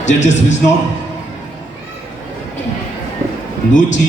Judges whis not നൂറ്റി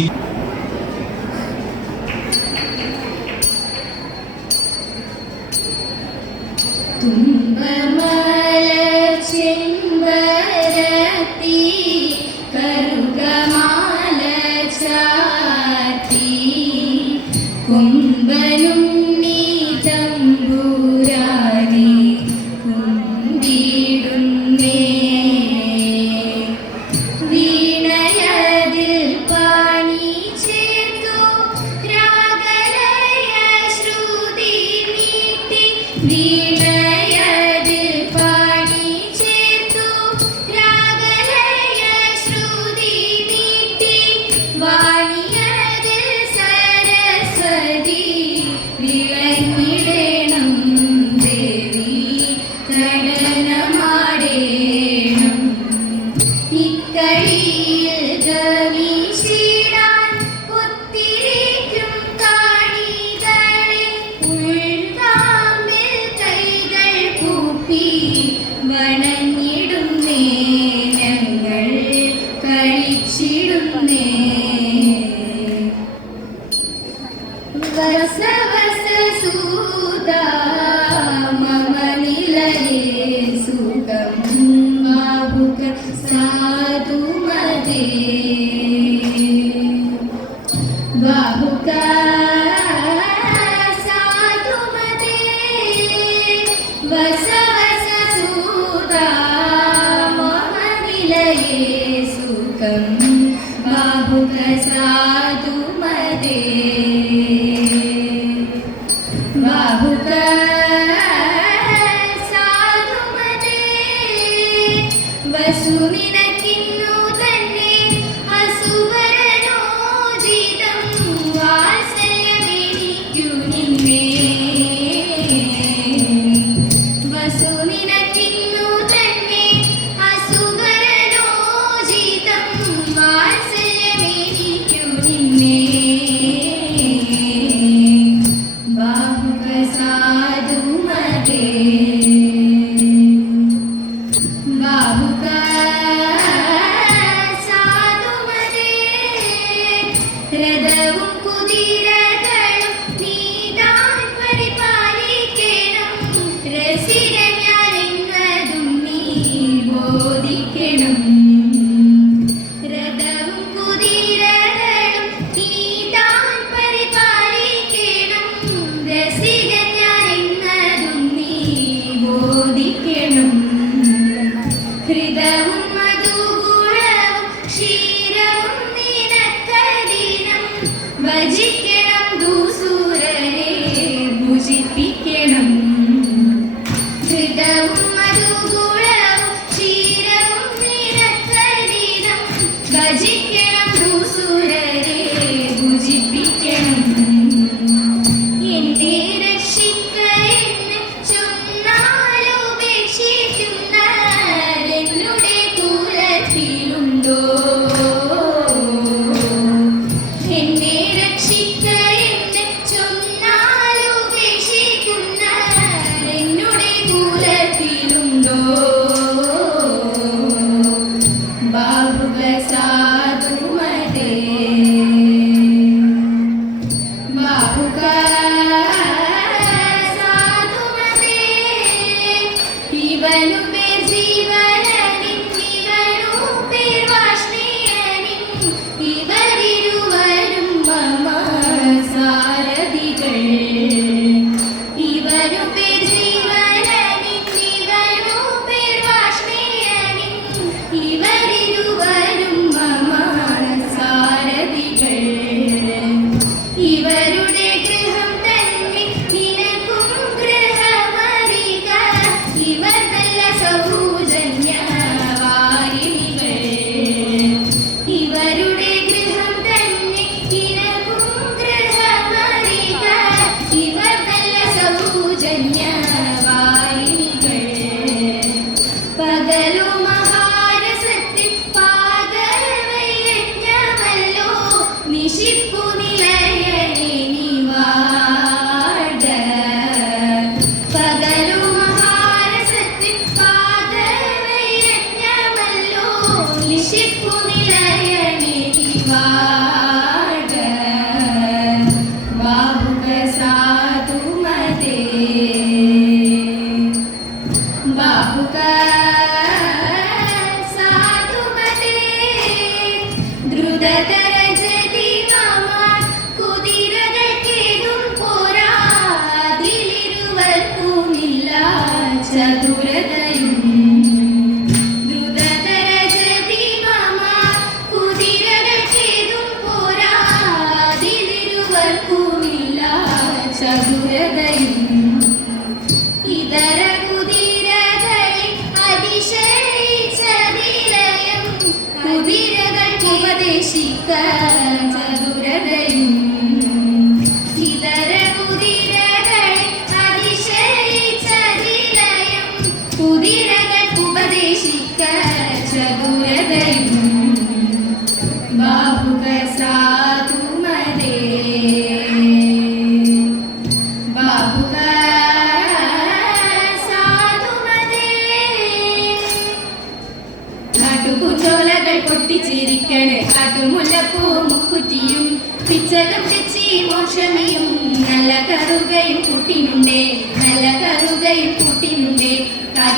बाहुकं बाहुकसा ഹൃദവും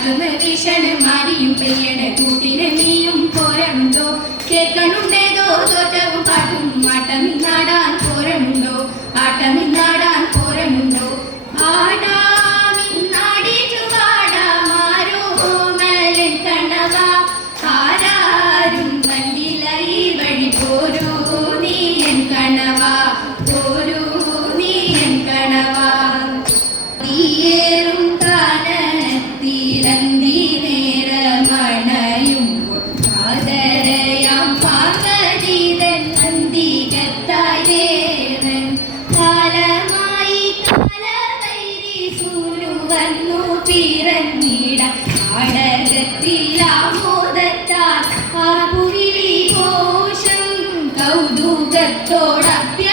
കാറ്റുന്ന വീശണ് മാറിയും കൂട്ടിനെ കൂട്ടിന് കൗതുകത്തോടഭ്യാസങ്ങൾ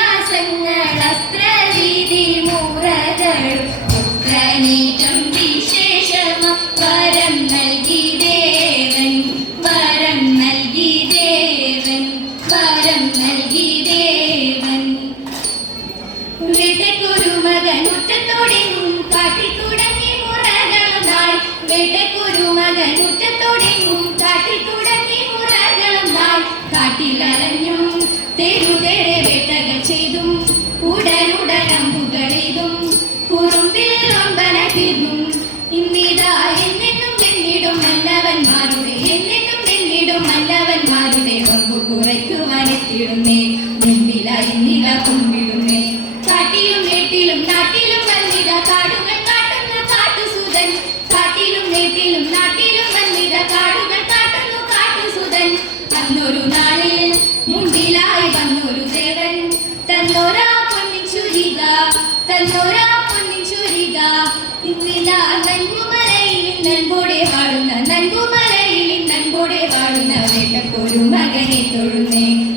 നൻപോടെ വാഴുന്ന നൻപു മലയിൽ നൻപോടെ വാഴുന്ന വേട്ടപ്പോലും മകനെ തൊഴുന്നേ.